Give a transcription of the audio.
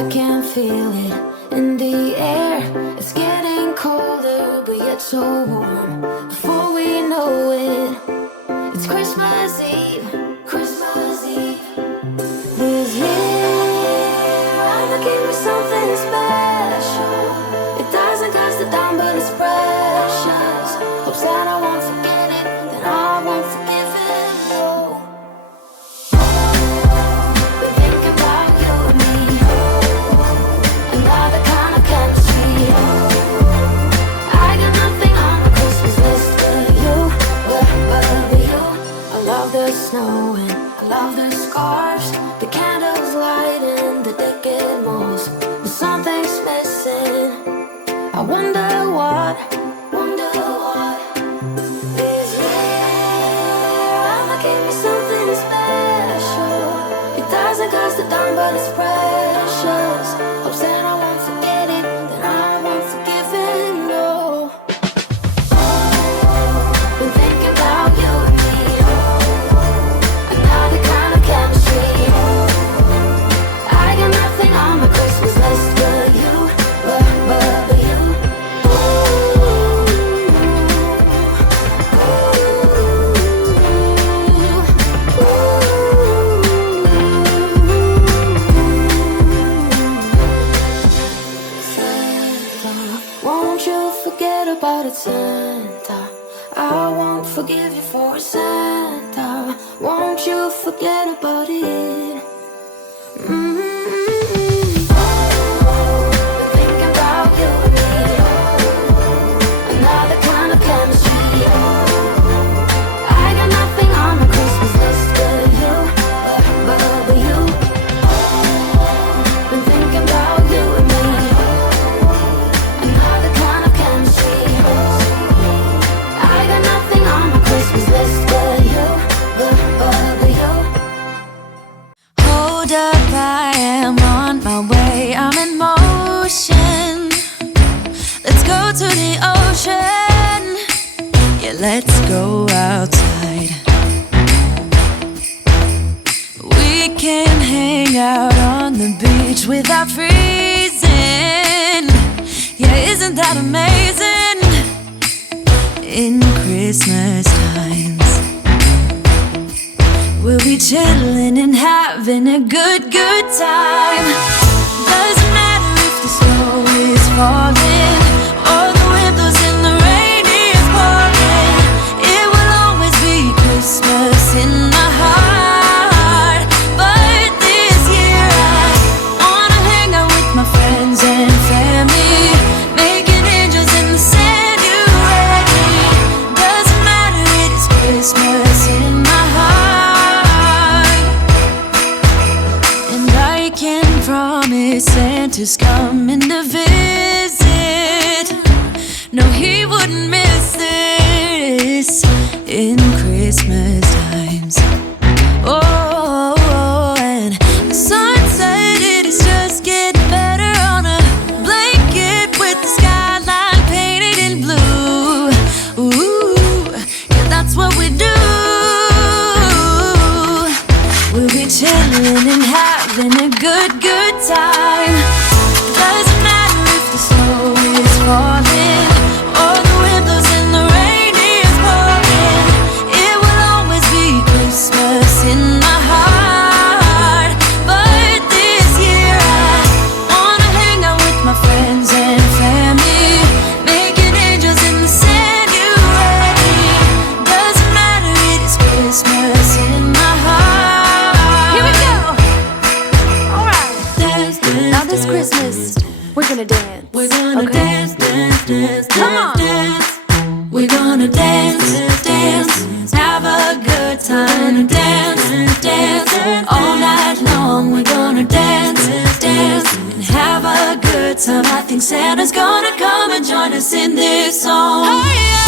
I can feel it in the air. It's getting colder, but yet so warm. Before we know it, it's Christmas Eve. Christmas Eve. This year, I'ma give me something special. It doesn't cost a dime, but it's precious. Hope Santa won't forget it, then I won't forgive him. No. Been thinking about you and me. Another kind of chemistry. I got nothing on the Christmas list but you, but you. I love the snow and I love the scarves, the candles lighting the decade malls. But something's missing. I wonder what. This year, I'ma give me something special. It doesn't cost a dime, but it's precious. Hope Santa won't forget it, then I won't forgive him, no. Been thinking about you and me. Another kind of chemistry. I got nothing on my Christmas list but you, but you. Won't you forget about it, Santa? I won't forgive you for it, Santa. Won't you forget about it? Thinking about you and me. Another kind of chemistry. I got nothing on my Christmas list but you, but you. Been thinking about you and me. Another kind of chemistry. I got nothing on my Christmas list but you, but you. Hold up, I am on my way, I'm in motion. Let's go to the ocean. Yeah, let's go outside. We can hang out on the beach without freezing. Yeah, isn't that amazing? In Christmas times, we'll be chilling and having a good time. Doesn't matter if the snow is falling or the wind blows and the rain is pouring. It will always be Christmas in my heart. But this year I wanna hang out with my friends and family, making angels in the sand. You ready? Doesn't matter, it is Christmas in my heart. And I can promise Santa's coming to visit. No, he wouldn't miss this in Christmas times. Oh, and the sun said it is just getting better on a blanket with the skyline painted in blue. Ooh, yeah, that's what we do. We'll be chilling and having a good time. Doesn't matter if the snow is falling or the wind blows and the rain is pouring. It will always be Christmas in my heart. But this year I wanna hang out with my friends and family, making angels in the sand. You ready? Doesn't matter, it is Christmas in my heart. Here we go. All right. Dance, dance, Now this Christmas, we're gonna dance. we're gonna Okay. dance, dance, dance, Come on. dance. We're gonna dance, dance, have a good time. Dance, dance, all night long. We're gonna dance, dance, and have a good time. I think Santa's gonna come and join us in this song. Oh, yeah.